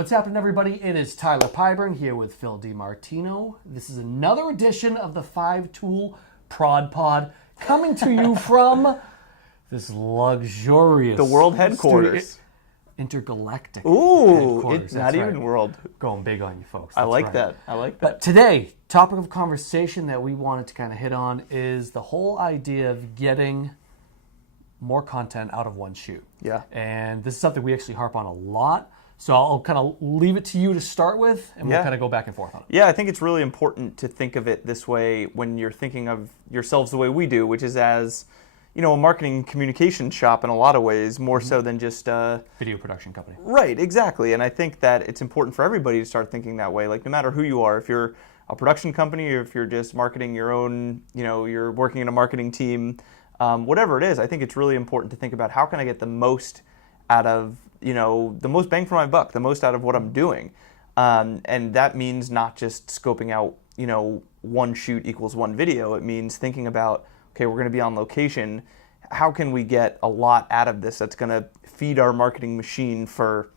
What's happening, everybody? It is Tyler Pyburn here with Phil DiMartino. This is another edition of the 5-Tool Prod Pod coming to you from this luxurious... The world headquarters. Intergalactic Ooh, headquarters. it's not even world. Going big on you folks. I That's like right. that. I like that. But today, topic of conversation that we wanted to kind of hit on is the whole idea of getting more content out of one shoot. Yeah. And this is something we actually harp on a lot. So I'll kind of leave it to you to start with, and we'll kind of go back and forth on it. Yeah, I think it's really important to think of it this way when you're thinking of yourselves the way we do, which is as, you know, a marketing communication shop in a lot of ways, more so than just a video production company. Right, exactly. And I think that it's important for everybody to start thinking that way. Like, no matter who you are, if you're a production company or if you're just marketing your own, you know, you're working in a marketing team, whatever it is, I think it's really important to think about how can I get the most out of, you know, the most bang for my buck, the most out of what I'm doing. And that means not just scoping out, you know, one shoot equals one video. It means thinking about, okay, we're going to be on location. How can we get a lot out of this that's going to feed our marketing machine for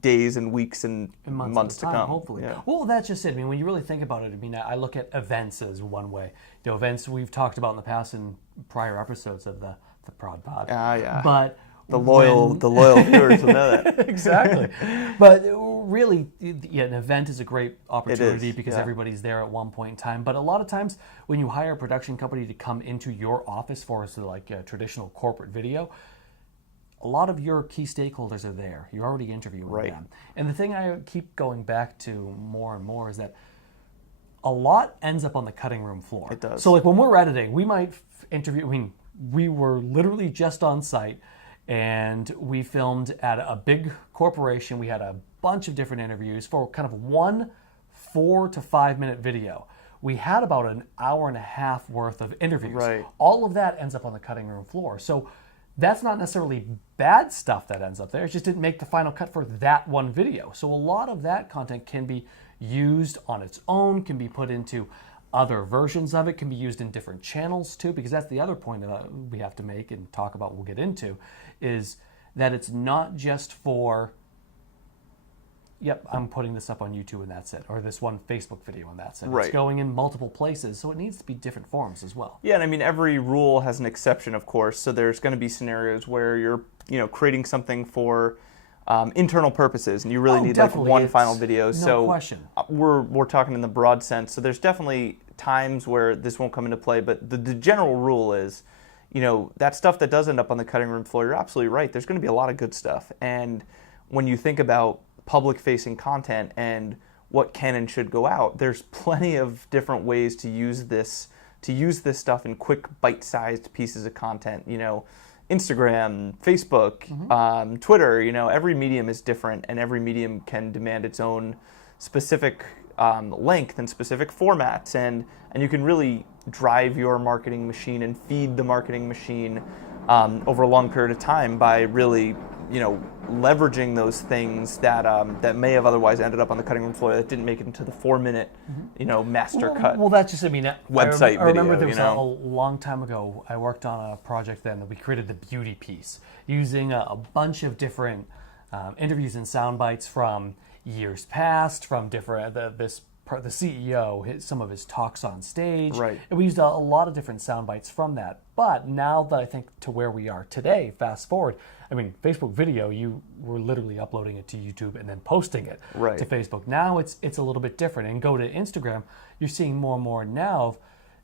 days and weeks and months to come? Hopefully. Yeah. Well, that's just it. I mean, when you really think about it, I mean, I look at events as one way. You know, events we've talked about in the past in prior episodes of the Prod Pod. Yeah. But the loyal viewers will know that. Exactly. But really, yeah, an event is a great opportunity because yeah. everybody's there at one point in time. But a lot of times when you hire a production company to come into your office for like a traditional corporate video, a lot of your key stakeholders are there. You're already interviewing them. And the thing I keep going back to more and more is that a lot ends up on the cutting room floor. It does. So like when we're editing, we might interview, I mean, we were literally just on site and we filmed at a big corporation. We had a bunch of different interviews for kind of one 4 to 5 minute video. We had about an hour and a half worth of interviews. Right. All of that ends up on the cutting room floor. So that's not necessarily bad stuff that ends up there. It just didn't make the final cut for that one video. So a lot of that content can be used on its own, can be put into other versions of it, can be used in different channels too, because that's the other point that we have to make and talk about, we'll get into, is that it's not just for, yep, I'm putting this up on YouTube and that's it, or this one Facebook video and that's it. Right. It's going in multiple places, so it needs to be different forms as well. Yeah, and I mean, every rule has an exception, of course, so there's going to be scenarios where you're, you know, creating something for internal purposes, and you really need like one final video. No question. We're talking in the broad sense, so there's definitely times where this won't come into play, but the general rule is, you know, that stuff that does end up on the cutting room floor, you're absolutely right. There's going to be a lot of good stuff, and when you think about public-facing content and what can and should go out, there's plenty of different ways to use this stuff in quick, bite-sized pieces of content. You know, Instagram, Facebook, Twitter. You know, every medium is different, and every medium can demand its own specific length and specific formats, and you can really drive your marketing machine and feed the marketing machine over a long period of time by really, you know, leveraging those things that that may have otherwise ended up on the cutting room floor that didn't make it into the 4-minute, you know, master cut. Well, that's just, I mean, website I remember video, there was you know? a long time ago, I worked on a project then that we created the beauty piece using a bunch of different interviews and sound bites from years past, from different, the CEO, some of his talks on stage. Right. And we used a lot of different sound bites from that. But now that I think to where we are today, fast forward, I mean, Facebook video, you were literally uploading it to YouTube and then posting it to Facebook. Now it's a little bit different. And go to Instagram, you're seeing more and more now of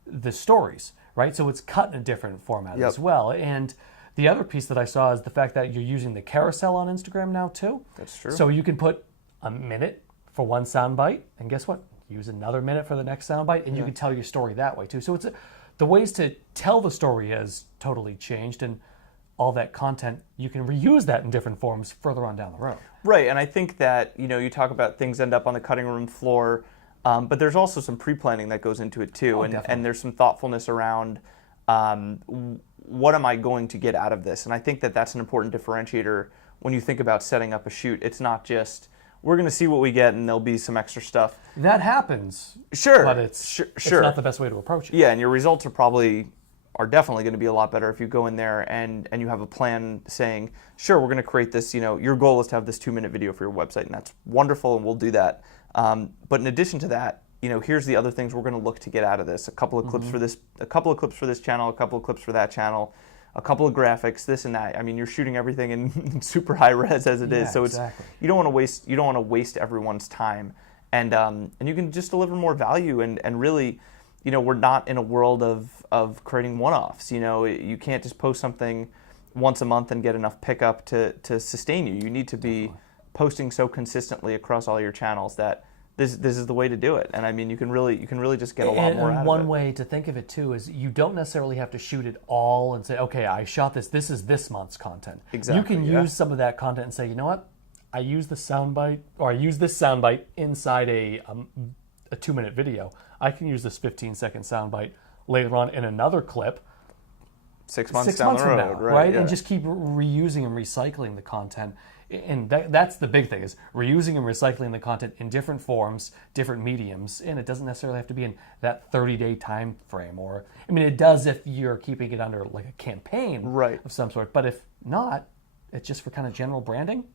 the stories, right? So it's cut in a different format as well. And the other piece that I saw is the fact that you're using the carousel on Instagram now too. That's true. So you can put a minute for one soundbite, and guess what? Use another minute for the next soundbite, and you can tell your story that way too. So the ways to tell the story has totally changed, and all that content, you can reuse that in different forms further on down the road. Right, and I think that, you know, you talk about things end up on the cutting room floor, but there's also some pre-planning that goes into it too, and there's some thoughtfulness around what am I going to get out of this, and I think that that's an important differentiator when you think about setting up a shoot. It's not just, we're going to see what we get and there'll be some extra stuff. That happens. Sure. But it's not the best way to approach it. Yeah, and your results are probably are definitely going to be a lot better if you go in there and you have a plan saying, sure, we're going to create this, your goal is to have this 2-minute video for your website, and that's wonderful, and we'll do that. But in addition to that, here's the other things we're going to look to get out of this. A couple of clips for this channel, a couple of clips for that channel, a couple of graphics, this and that. I mean, you're shooting everything in super high res as it is, so exactly. you don't want to waste everyone's time, and you can just deliver more value and really, we're not in a world of creating one-offs. You can't just post something once a month and get enough pickup to sustain you. You need to be posting so consistently across all your channels that this is the way to do it. And I mean, you can really just get a lot more out of it. One way to think of it too is you don't necessarily have to shoot it all and say, okay, I shot this. This is this month's content. Exactly. You can use some of that content and say, you know what, I use this soundbite inside a 2-minute video. I can use this 15-second soundbite later on in another clip. 6 months down the road, from now, right? Yeah. And just keep reusing and recycling the content. And that's the big thing, is reusing and recycling the content in different forms, different mediums, and it doesn't necessarily have to be in that 30-day time frame. Or, I mean, it does if you're keeping it under like a campaign of some sort. But if not, it's just for kind of general branding.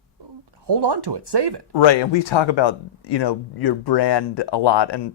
Hold on to it, save it. Right, and we talk about your brand a lot, and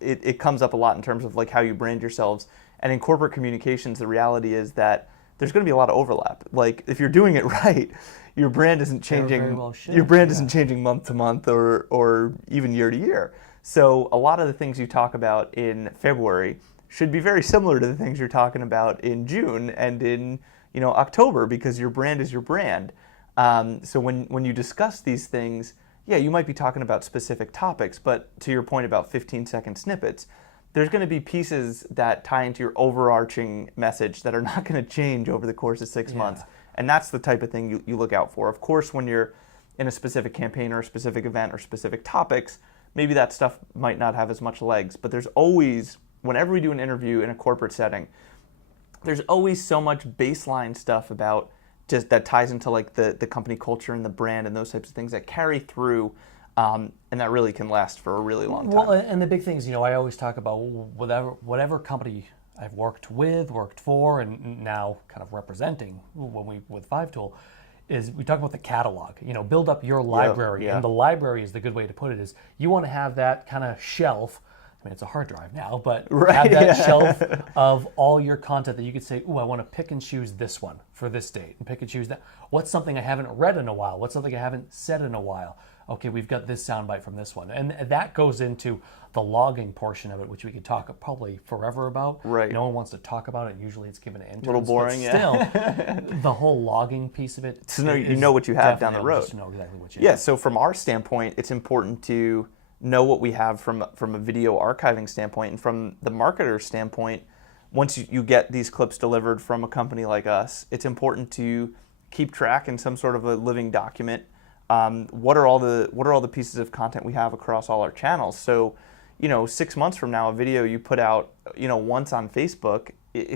it comes up a lot in terms of like how you brand yourselves. And in corporate communications, the reality is that there's going to be a lot of overlap. Like if you're doing it right, your brand isn't changing. Your brand isn't changing month to month or even year to year. So a lot of the things you talk about in February should be very similar to the things you're talking about in June and in October, because your brand is your brand. So when you discuss these things, you might be talking about specific topics, but to your point about 15-second snippets, there's going to be pieces that tie into your overarching message that are not going to change over the course of 6 months. And that's the type of thing you look out for. Of course, when you're in a specific campaign or a specific event or specific topics, maybe that stuff might not have as much legs. But there's always, whenever we do an interview in a corporate setting, there's always so much baseline stuff about just that ties into like the company culture and the brand and those types of things that carry through. And that really can last for a really long time. Well, and the big thing is, I always talk about whatever company I've worked for, and now kind of representing with FiveTool, is we talk about the catalog. Build up your library, and the library is the good way to put it. Is you want to have that kind of shelf. I mean, it's a hard drive now, but have that shelf of all your content that you could say, I want to pick and choose this one for this date, and pick and choose that. What's something I haven't read in a while? What's something I haven't said in a while? Okay, we've got this soundbite from this one. And that goes into the logging portion of it, which we could talk probably forever about. Right. No one wants to talk about it. Usually it's given to interns. A little boring, still, the whole logging piece of it. So you know what you have down the road. Just to know exactly what you have. So from our standpoint, it's important to know what we have from a video archiving standpoint. And from the marketer's standpoint, once you get these clips delivered from a company like us, it's important to keep track in some sort of a living document. What are all the pieces of content we have across all our channels? So, 6 months from now, a video you put out, once on Facebook,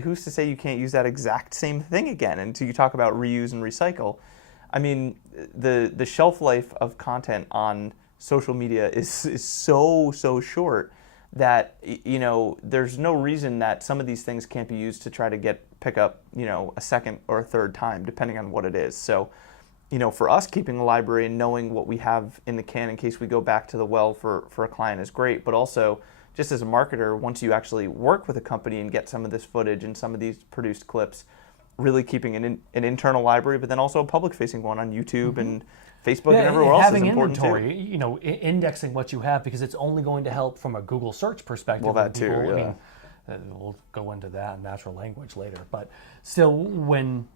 who's to say you can't use that exact same thing again? And so you talk about reuse and recycle. I mean, the shelf life of content on social media is so short that there's no reason that some of these things can't be used to try to pick up a second or a third time, depending on what it is. So. For us, keeping a library and knowing what we have in the can in case we go back to the well for a client is great. But also, just as a marketer, once you actually work with a company and get some of this footage and some of these produced clips, really keeping an internal library, but then also a public-facing one on YouTube and Facebook and everywhere else is important too. Having inventory, indexing what you have, because it's only going to help from a Google search perspective. Well, that too, yeah. I mean, we'll go into that in natural language later. But still, when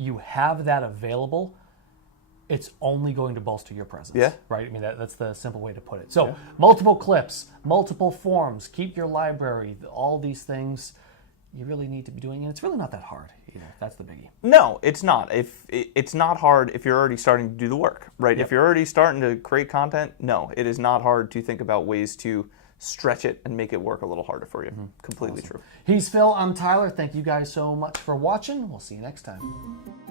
you have that available, it's only going to bolster your presence. Yeah. Right? I mean, that's the simple way to put it. So, multiple clips, multiple forms, keep your library, all these things you really need to be doing. And it's really not that hard either. That's the biggie. No, it's not. It's not hard if you're already starting to do the work, right? Yep. If you're already starting to create content, no, it is not hard to think about ways to stretch it and make it work a little harder for you. Completely true. He's Phil, I'm Tyler. Thank you guys so much for watching. We'll see you next time.